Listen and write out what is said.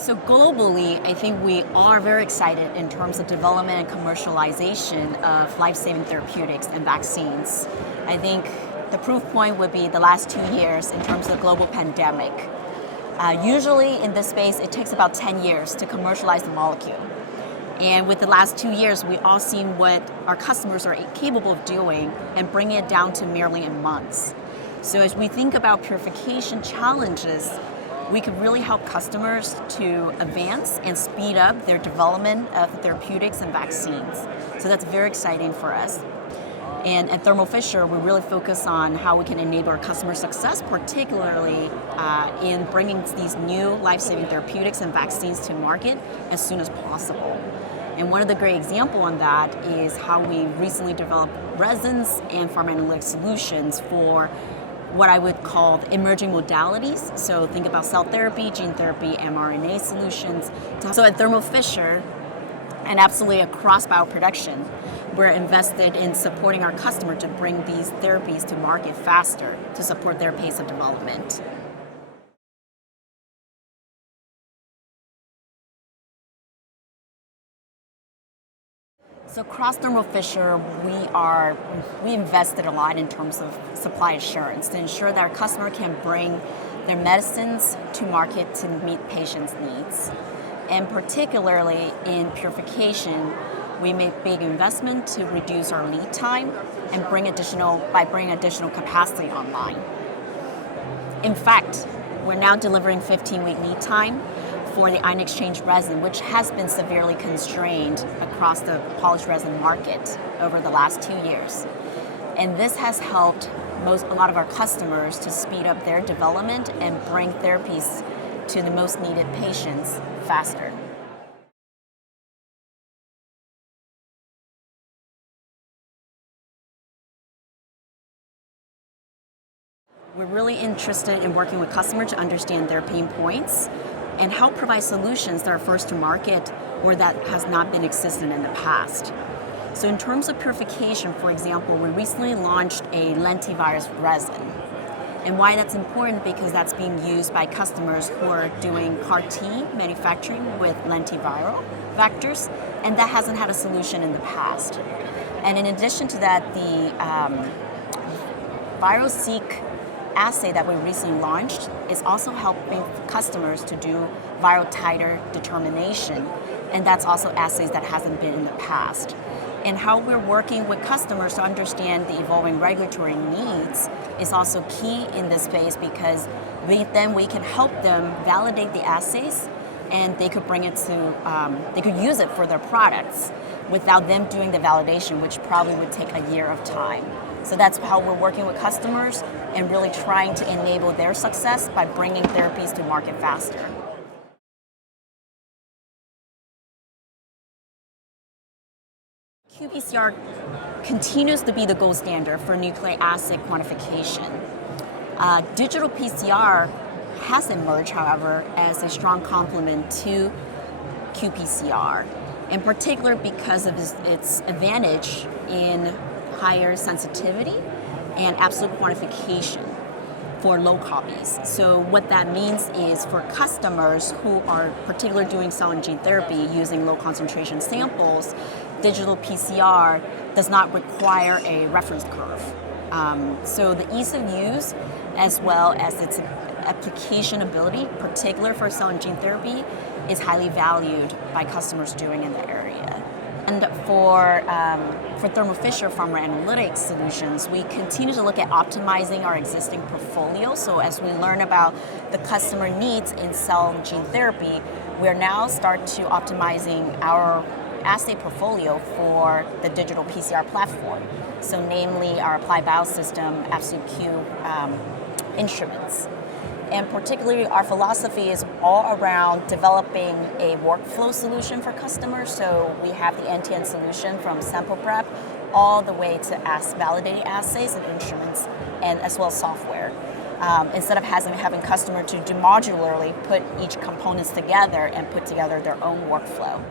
So globally, I think we are very excited in terms of development and commercialization of life-saving therapeutics and vaccines. I think the proof point would be the last 2 years in terms of global pandemic. Usually in this space, it takes about 10 years to commercialize the molecule. And with the last 2 years, we've all seen what our customers are capable of doing and bringing it down to merely in months. So as we think about purification challenges, we could really help customers to advance and speed up their development of therapeutics and vaccines. So that's very exciting for us. And at Thermo Fisher, we really focus on how we can enable our customer success, particularly in bringing these new life-saving therapeutics and vaccines to market as soon as possible. And one of the great examples on that is how we recently developed resins and pharma analytics solutions for what I would call emerging modalities. So think about cell therapy, gene therapy, mRNA solutions. So at Thermo Fisher, and absolutely across bioproduction, we're invested in supporting our customer to bring these therapies to market faster to support their pace of development. So across Thermo Fisher, we invested a lot in terms of supply assurance to ensure that our customer can bring their medicines to market to meet patients' needs. And particularly in purification, we made big investment to reduce our lead time and bringing additional capacity online. In fact, we're now delivering 15-week lead time for the ion exchange resin, which has been severely constrained across the polished resin market over the last 2 years. And this has helped a lot of our customers to speed up their development and bring therapies to the most needed patients faster. We're really interested in working with customers to understand their pain points and help provide solutions that are first to market or that has not been existent in the past. So in terms of purification, for example, we recently launched a lentiviral resin. And why that's important, because that's being used by customers who are doing CAR-T manufacturing with lentiviral vectors, and that hasn't had a solution in the past. And in addition to that, the ViralSeq assay that we recently launched is also helping customers to do viral titer determination, and that's also assays that hasn't been in the past. And how we're working with customers to understand the evolving regulatory needs is also key in this space, because we can help them validate the assays, and they could bring it to, they could use it for their products without them doing the validation, which probably would take a year of time. So that's how we're working with customers and really trying to enable their success by bringing therapies to market faster. qPCR continues to be the gold standard for nucleic acid quantification. Digital PCR has emerged, however, as a strong complement to qPCR, in particular because of its advantage in higher sensitivity and absolute quantification for low copies. So what that means is for customers who are particularly doing cell and gene therapy using low concentration samples, digital PCR does not require a reference curve. So the ease of use, as well as its application ability, particular for cell and gene therapy, is highly valued by customers doing in the area. And for Thermo Fisher Pharma Analytics solutions, we continue to look at optimizing our existing portfolio. So as we learn about the customer needs in cell and gene therapy, we're now starting to optimizing our assay portfolio for the digital PCR platform. So namely our Applied Biosystem Absolute Q instruments. And particularly our philosophy is all around developing a workflow solution for customers. So we have the end-to-end solution from sample prep all the way to validating assays and instruments, and as well as software. Instead of having customer to do modularly put each components together and put together their own workflow.